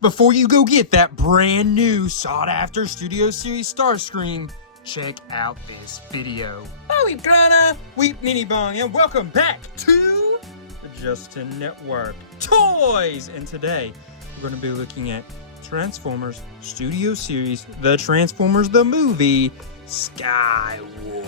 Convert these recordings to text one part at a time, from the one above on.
Before you go get that brand new sought-after Studio Series Starscream, check out this video. Weep Grana, Weep Nini Bong, and welcome back to the Justin Network Toys! And today, we're going to be looking at Transformers Studio Series, the Transformers the Movie, Skywarp.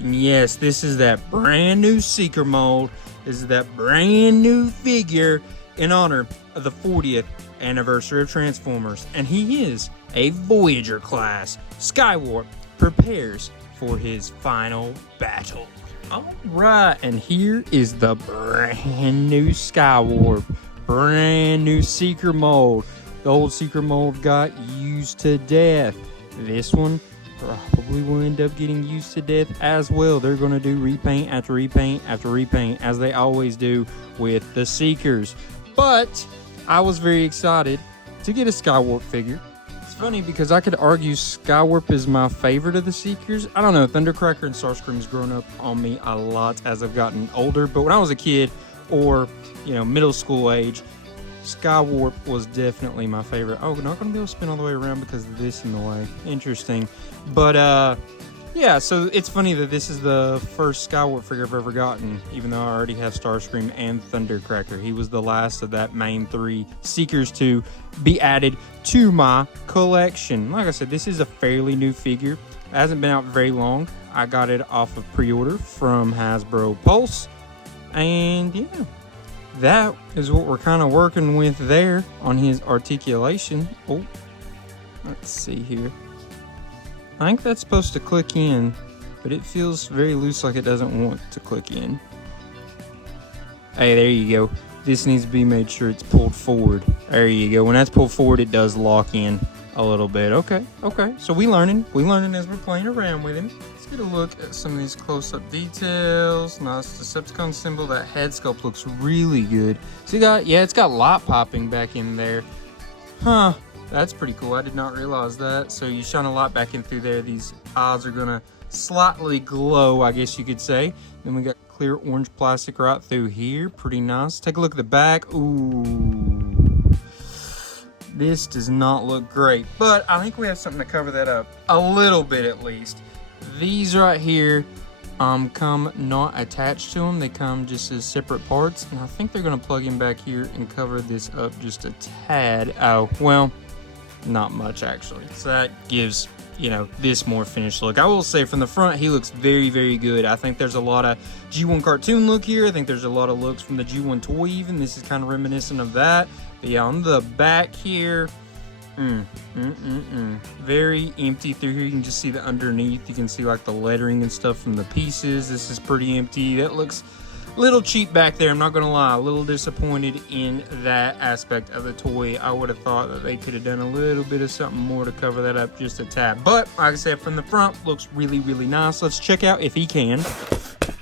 And yes, this is that brand new Seeker mold. This is that brand new figure in honor of the 40th anniversary of Transformers, and he is a Voyager class. Skywarp prepares for his final battle. Alright, and here is the brand new Skywarp, brand new Seeker mold. The old Seeker mold got used to death. This one probably will end up getting used to death as well. They're going to do repaint after repaint after repaint, as they always do with the Seekers. But I was very excited to get a Skywarp figure. It's funny because I could argue Skywarp is my favorite of the Seekers. I don't know, Thundercracker and Starscream has grown up on me a lot as I've gotten older. But when I was a kid, or middle school age, Skywarp was definitely my favorite. Oh, we're not going to be able to spin all the way around because of this in the way. Interesting. But yeah, so it's funny that this is the first Skywarp figure I've ever gotten, even though I already have Starscream and Thundercracker. He was the last of that main three Seekers to be added to my collection. Like I said, this is a fairly new figure. It hasn't been out very long. I got it off of pre-order from Hasbro Pulse. And yeah, that is what we're kind of working with there on his articulation. Oh, let's see here. I think that's supposed to click in, but it feels very loose, like it doesn't want to click in. Hey, there you go. This needs to be made sure it's pulled forward. There you go. When that's pulled forward, it does lock in a little bit. Okay. So we learning as we're playing around with him. Let's get a look at some of these close-up details. Nice Decepticon symbol. That head sculpt looks really good. So it's got light popping back in there. Huh. That's pretty cool. I did not realize that. So you shine a light back in through there. These eyes are gonna slightly glow, I guess you could say. Then we got clear orange plastic right through here. Pretty nice. Take a look at the back. Ooh. This does not look great, but I think we have something to cover that up a little bit at least. These right here come not attached to them. They come just as separate parts, and I think they're gonna plug in back here and cover this up just a tad. Oh, well, not much actually. So that gives this more finished look. I will say from the front he looks very, very good. I think there's a lot of G1 cartoon look here. I think there's a lot of looks from the G1 toy even. This is kind of reminiscent of that. But yeah, on the back here, very empty through here. You can just see the underneath. You can see like the lettering and stuff from the pieces. This is pretty empty. That looks a little cheap back there, I'm not gonna lie. A little disappointed in that aspect of the toy. I would have thought that they could have done a little bit of something more to cover that up just a tad. But like I said, from the front, looks really, really nice. Let's check out if he can.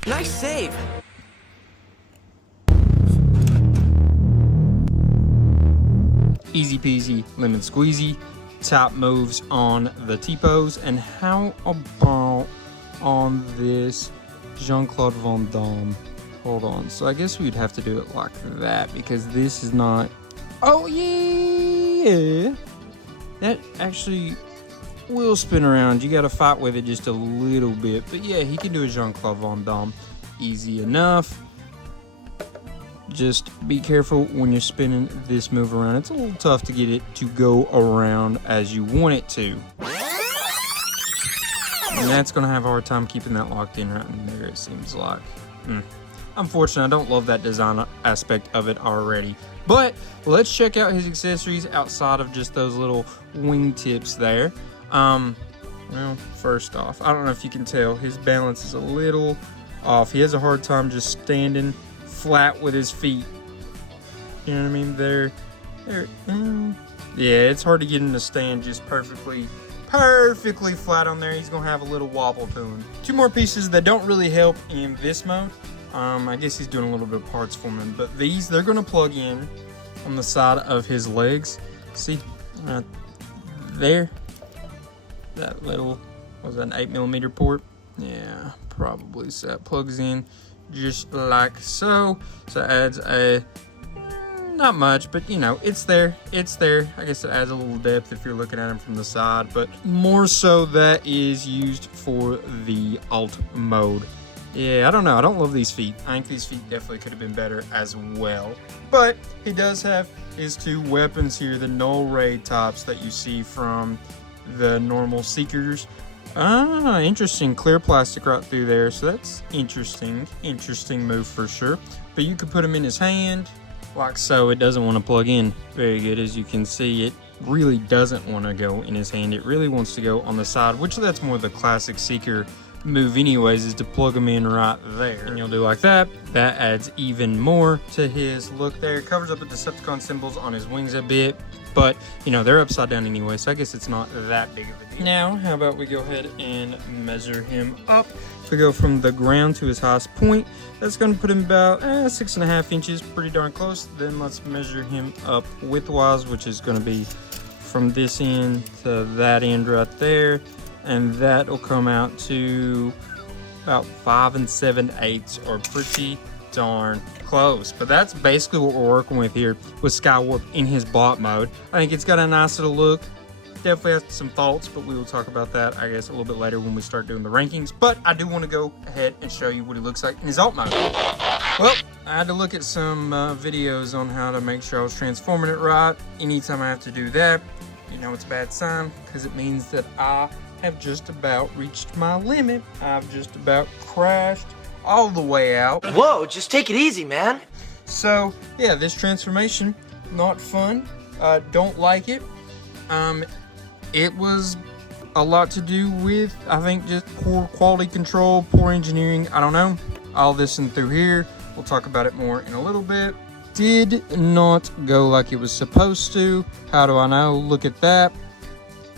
Nice save. Easy peasy, lemon squeezy. Top moves on the T-pose. And how about on this Jean-Claude Van Damme? Hold on, so I guess we'd have to do it like that because this is not... Oh yeah! That actually will spin around. You gotta fight with it just a little bit. But yeah, he can do a Jean-Claude Van Damme easy enough. Just be careful when you're spinning this move around. It's a little tough to get it to go around as you want it to. And that's gonna have a hard time keeping that locked in right in there, it seems like. Unfortunately, I don't love that design aspect of it already. But let's check out his accessories outside of just those little wingtips there. Well, first off, I don't know if you can tell, his balance is a little off. He has a hard time just standing flat with his feet. You know what I mean? There. Yeah, it's hard to get him to stand just perfectly flat on there. He's gonna have a little wobble to him. Two more pieces that don't really help in this mode. I guess he's doing a little bit of parts for me, but these, they're gonna plug in on the side of his legs. See, right there, that little, was that an 8mm port? Yeah, probably. So that plugs in just like so. So it adds a Not much, but you know, it's there. It's there. I guess it adds a little depth if you're looking at him from the side, but more so that is used for the alt mode. Yeah, I don't know. I don't love these feet. I think these feet definitely could have been better as well. But he does have his two weapons here, the null ray tops that you see from the normal Seekers. Ah, interesting. Clear plastic right through there. So that's interesting. Interesting move for sure. But you could put him in his hand like so. It doesn't want to plug in very good. As you can see, it really doesn't want to go in his hand. It really wants to go on the side, which that's more the classic Seeker move anyways, is to plug them in right there. And you'll do like that. That adds even more to his look there. Covers up the Decepticon symbols on his wings a bit, but you know, they're upside down anyway, so I guess it's not that big of a deal. Now, how about we go ahead and measure him up? If we go from the ground to his highest point, that's going to put him about 6.5 inches, pretty darn close. Then let's measure him up widthwise, which is going to be from this end to that end right there. And that will come out to about 5 7/8, or pretty darn close. But that's basically what we're working with here with Skywarp in his bot mode. I think it's got a nice little look. Definitely has some faults, but we will talk about that, I guess, a little bit later when we start doing the rankings. But I do want to go ahead and show you what he looks like in his alt mode. Well, I had to look at some videos on how to make sure I was transforming it right. Anytime I have to do that, you know it's a bad sign, because it means that I have just about reached my limit. I've just about crashed all the way out. Whoa, just take it easy, man. So yeah, this transformation, not fun. Don't like it. It was a lot to do with, I think, just poor quality control, poor engineering. I don't know. All this and through here. We'll talk about it more in a little bit. Did not go like it was supposed to. How do I know? Look at that.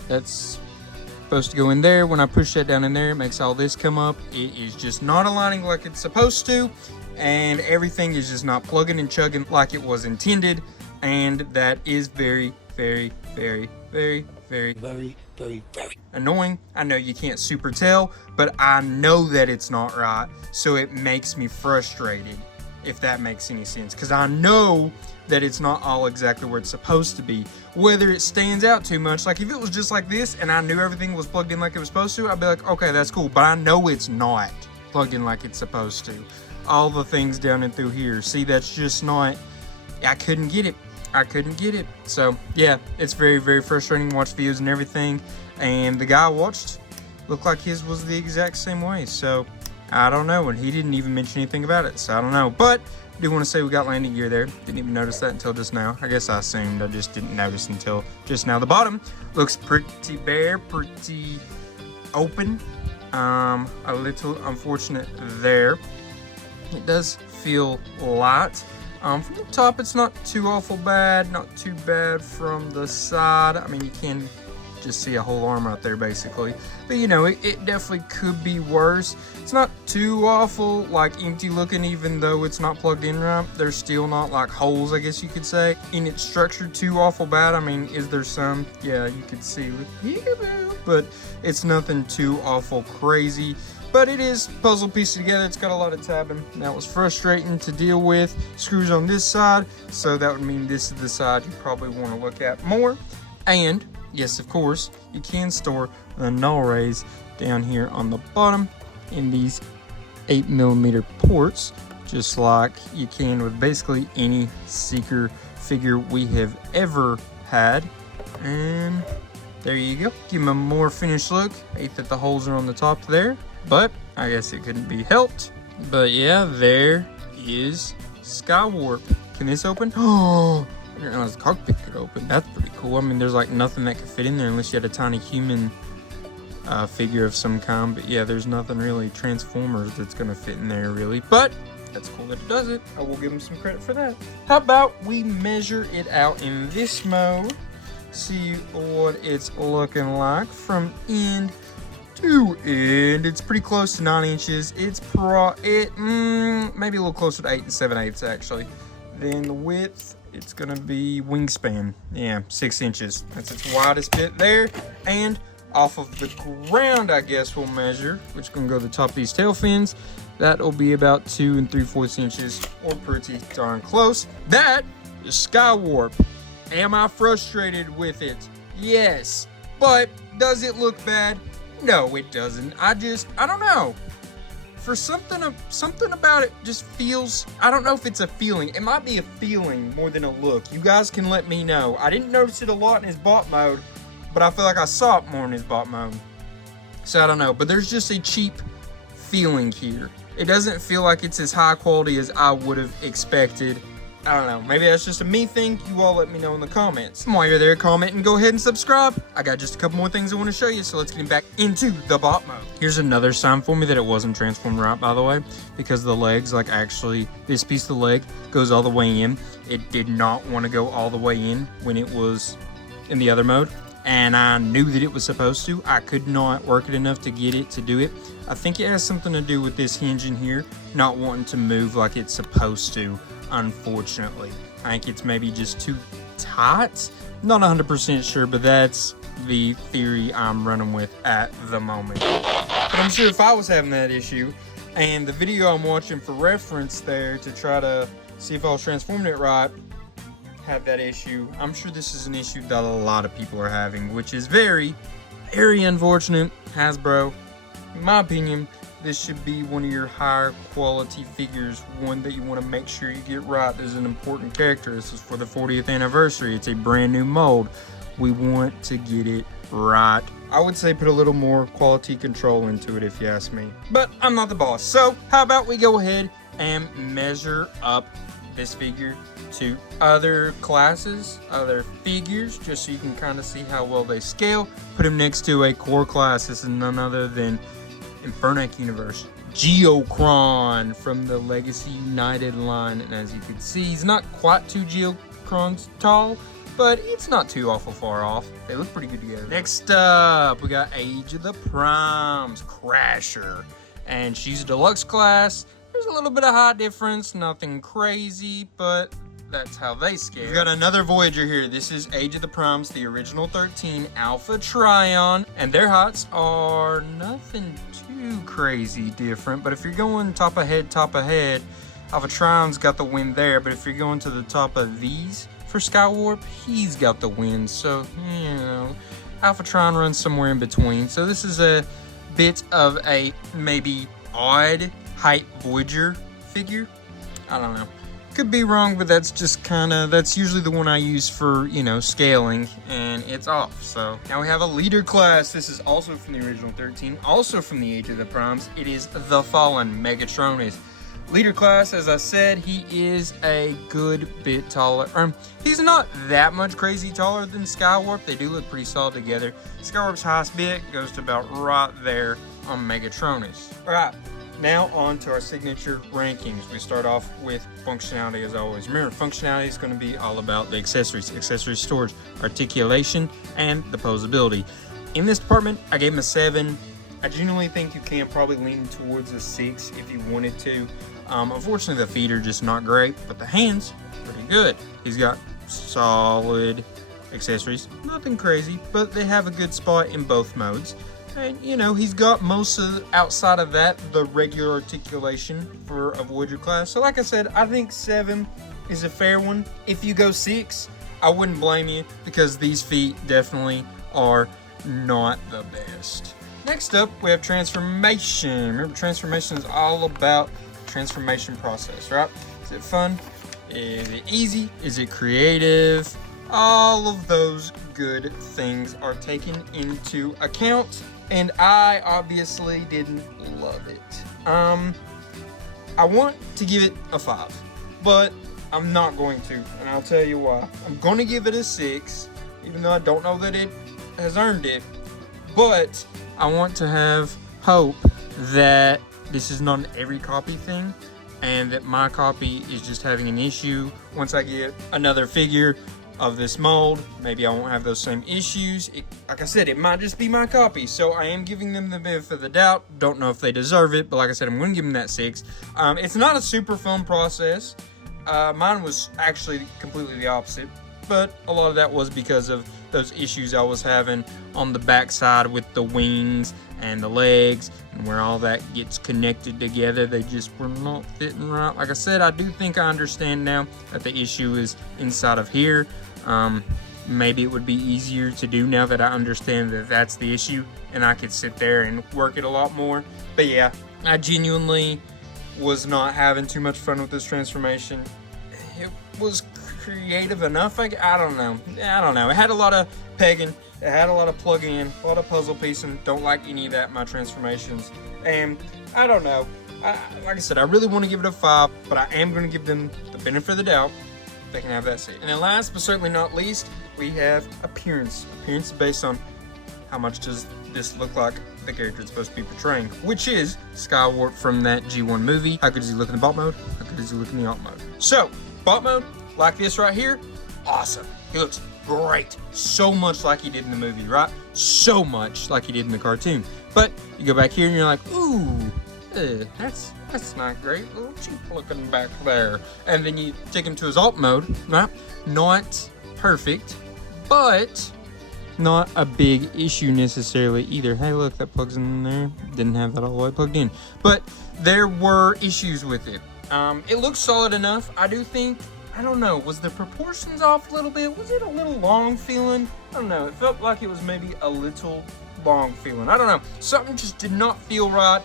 That's supposed to go in there. When I push that down in there, it makes all this come up. It is just not aligning like it's supposed to, and everything is just not plugging and chugging like it was intended, and that is very, very, very, very, very, very, very, very annoying. I know you can't super tell, but I know that it's not right, so it makes me frustrated, if that makes any sense, because I know that it's not all exactly where it's supposed to be. Whether it stands out too much, like if it was just like this and I knew everything was plugged in like it was supposed to, I'd be like, okay, that's cool, but I know it's not plugged in like it's supposed to. All the things down and through here, see, that's just not, I couldn't get it. I couldn't get it. So yeah, it's very, very frustrating to watch videos and everything, and the guy I watched looked like his was the exact same way, so I don't know, and he didn't even mention anything about it, so I don't know. But I do want to say we got landing gear there. Didn't even notice that until just now. I guess I assumed, I just didn't notice until just now. The bottom looks pretty bare, pretty open. A little unfortunate there. It does feel light. From the top, it's not too awful bad, not too bad from the side. I mean, you can just see a whole arm right there basically, but you know, it definitely could be worse. It's not too awful, like empty looking, even though it's not plugged in right. There's still not like holes, I guess you could say, in its structure too awful bad. I mean, is there some? Yeah, you could see, but it's nothing too awful crazy. But it is puzzle pieced together. It's got a lot of tabbing. That was frustrating to deal with. Screws on this side, so that would mean this is the side you probably want to look at more. And yes, of course, you can store the null rays down here on the bottom in these 8mm ports, just like you can with basically any Seeker figure we have ever had. And there you go. Give them a more finished look. Hate that the holes are on the top there, but I guess it couldn't be helped. But yeah, there is Skywarp. Can this open? Oh, I didn't realize the cockpit could open. That's pretty cool. I mean, there's like nothing that could fit in there unless you had a tiny human figure of some kind. But yeah, there's nothing really Transformers that's gonna fit in there really. But that's cool that it does it. I will give them some credit for that. How about we measure it out in this mode? See what it's looking like from end to end. It's pretty close to 9 inches. It's maybe a little closer to 8 7/8 actually. Then the width, it's gonna be wingspan. Yeah, 6 inches. That's its widest bit there. And off of the ground, I guess we'll measure, which is gonna go to the top of these tail fins. That'll be about 2 3/4 inches, or pretty darn close. That Skywarp. Am I frustrated with it? Yes. But does it look bad? No, it doesn't. I don't know. For something about it just feels, I don't know if it's a feeling. It might be a feeling more than a look. You guys can let me know. I didn't notice it a lot in his bot mode, but I feel like I saw it more in his bot mode. So I don't know, but there's just a cheap feeling here. It doesn't feel like it's as high quality as I would have expected. I don't know, maybe that's just a me thing. You all let me know in the comments. And while you're there, comment and go ahead and subscribe. I got just a couple more things I want to show you, so let's get back into the bot mode. Here's another sign for me that it wasn't transformed right, by the way, because the legs, like actually, this piece of the leg goes all the way in. It did not want to go all the way in when it was in the other mode, and I knew that it was supposed to. I could not work it enough to get it to do it. I think it has something to do with this hinge in here not wanting to move like it's supposed to. Unfortunately, I think it's maybe just too tight. Not 100% sure, but that's the theory I'm running with at the moment. But I'm sure if I was having that issue, and the video I'm watching for reference there to try to see if I was transforming it right had that issue, I'm sure this is an issue that a lot of people are having, which is very, very unfortunate. Hasbro, in my opinion, this should be one of your higher quality figures, one that you want to make sure you get right. There's an important character. This is for the 40th anniversary. It's a brand new mold. We want to get it right. I would say put a little more quality control into it if you ask me. But I'm not the boss. So how about we go ahead and measure up this figure to other classes, other figures, just so you can kind of see how well they scale. Put them next to a core class. This is none other than Infernac Universe Geocron from the Legacy United line, and as you can see, he's not quite 2 Geocrons tall, but it's not too awful far off. They look pretty good together. Next up, we got Age of the Primes Crasher, and she's a deluxe class. There's a little bit of height difference, nothing crazy, but that's how they scale. We've got another Voyager here. This is Age of the Primes, the original 13 Alpha Trion, and their heights are nothing too crazy different, but if you're going top of head, Alpha Trion's got the win there, but if you're going to the top of these for Skywarp, he's got the win, so, you know, Alpha Trion runs somewhere in between, so this is a bit of a maybe odd height Voyager figure. I don't know. Could be wrong, but that's just that's usually the one I use for, you know, scaling, and it's off. So now we have a leader class. This is also from the original 13, also from the Age of the Primes. It is the Fallen Megatronus. Leader class, as I said, he is a good bit taller. He's not that much crazy taller than Skywarp. They do look pretty solid together. Skywarp's highest bit goes to about right there on Megatronus. All right. Now on to our signature rankings. We start off with functionality as always. Remember, functionality is going to be all about the accessories, accessory storage, articulation, and the posability. In this department, I gave him a 7. I genuinely think you can probably lean towards a 6 if you wanted to. Unfortunately, the feet are just not great, but the hands, pretty good. He's got solid accessories, nothing crazy, but they have a good spot in both modes. And, you know, he's got most of, outside of that, the regular articulation for a Voyager class. So like I said, I think 7 is a fair one. If you go 6, I wouldn't blame you, because these feet definitely are not the best. Next up, we have transformation. Remember, transformation is all about the transformation process, right? Is it fun? Is it easy? Is it creative? All of those good things are taken into account, and I obviously didn't love it. I want to give it a 5, but I'm not going to, and I'll tell you why. I'm going to give it a 6, even though I don't know that it has earned it, but I want to have hope that this is not an every copy thing, and that my copy is just having an issue. Once I get another figure of this mold, maybe I won't have those same issues. Like I said, it might just be my copy, so I am giving them the benefit of the doubt. Don't know if they deserve it, but like I said, I'm going to give them that 6. It's not a super fun process. Mine was actually completely the opposite. but a lot of that was because of those issues I was having on the backside with the wings and the legs and where all that gets connected together. They just were not fitting right. Like I said, I do think I understand now that the issue is inside of here. Maybe it would be easier to do now that I understand that that's the issue, and I could sit there and work it a lot more. But yeah, I genuinely was not having too much fun with this transformation. It was creative enough. I don't know. It had a lot of pegging. It had a lot of plugging in, a lot of puzzle piecing. Don't like any of that in my transformations. And I don't know. Like I said, I really want to give it a 5, but I am going to give them the benefit of the doubt. They can have that seat. And then last but certainly not least, we have appearance. Appearance is based on how much does this look like the character it's supposed to be portraying, which is Skywarp from that G1 movie. How good does he look in the bot mode? How good does he look in the alt mode? So, bot mode, like this right here, awesome. He looks great. So much like he did in the movie, right? So much like he did in the cartoon. But you go back here and you're like, ooh, that's not great. A little cheap looking back there. And then you take him to his alt mode, right? Not perfect, but not a big issue necessarily either. Hey, look, that plugs in there. Didn't have that all the way plugged in. But there were issues with it. It looks solid enough. I do think, I don't know, was the proportions off a little bit? Was it a little long feeling? I don't know. It felt like it was maybe a little long feeling. I don't know. Something just did not feel right.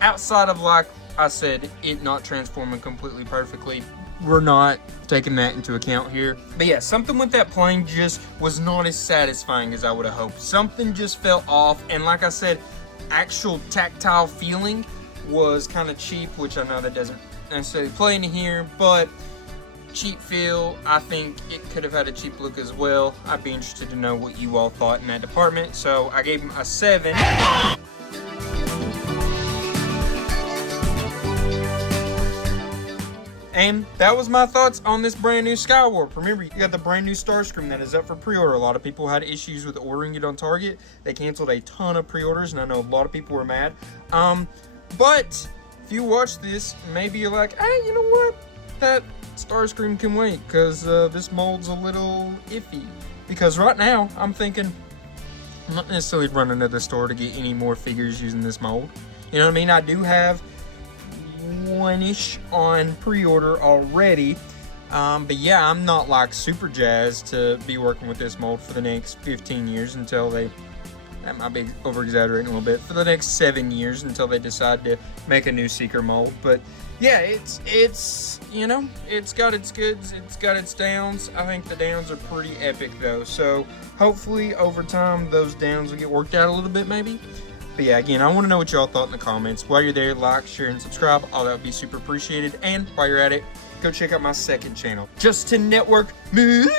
Outside of, like I said, it not transforming completely perfectly. We're not taking that into account here. But yeah, something with that plane just was not as satisfying as I would have hoped. Something just felt off. And like I said, actual tactile feeling was kind of cheap, which I know that doesn't necessarily play in here, but cheap feel, I think it could have had a cheap look as well. I'd be interested to know what you all thought in that department. So I gave him a 7. And that was my thoughts on this brand new Skywarp. Remember, you got the brand new Starscream that is up for pre-order. A lot of people had issues with ordering it on Target. They canceled a ton of pre-orders, and I know a lot of people were mad. But if you watch this, maybe you're like, hey, you know what? That Starscream can wait, because this mold's a little iffy. Because right now, I'm thinking, I'm not necessarily running to the store to get any more figures using this mold. You know what I mean? I do have one-ish on pre-order already, but yeah, I'm not like super jazzed to be working with this mold for the next 15 years until they, that might be over-exaggerating a little bit, for the next 7 years until they decide to make a new Seeker mold. But yeah, it's you know, it's got its goods, it's got its downs. I think the downs are pretty epic though, so hopefully over time those downs will get worked out a little bit maybe. But yeah, again, I want to know what y'all thought in the comments. While you're there, like, share, and subscribe. All that would be super appreciated. And while you're at it, go check out my second channel, Justin Network Movies.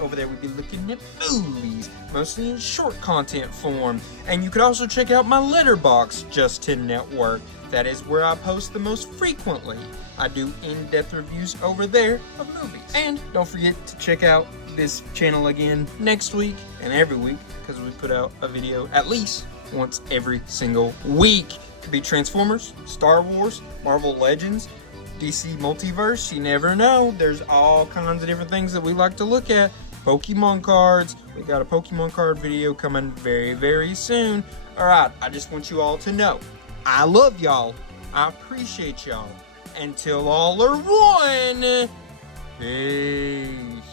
Over there, we'll be looking at movies, mostly in short content form. And you could also check out my letterbox, Justin Network. That is where I post the most frequently. I do in-depth reviews over there of movies. And don't forget to check out this channel again next week and every week, because we put out a video at least once every single week. It could be Transformers, Star Wars, Marvel Legends, DC Multiverse, you never know. There's all kinds of different things that we like to look at. Pokemon cards, we got a Pokemon card video coming very, very soon. Alright, I just want you all to know, I love y'all, I appreciate y'all. Until all are one, peace.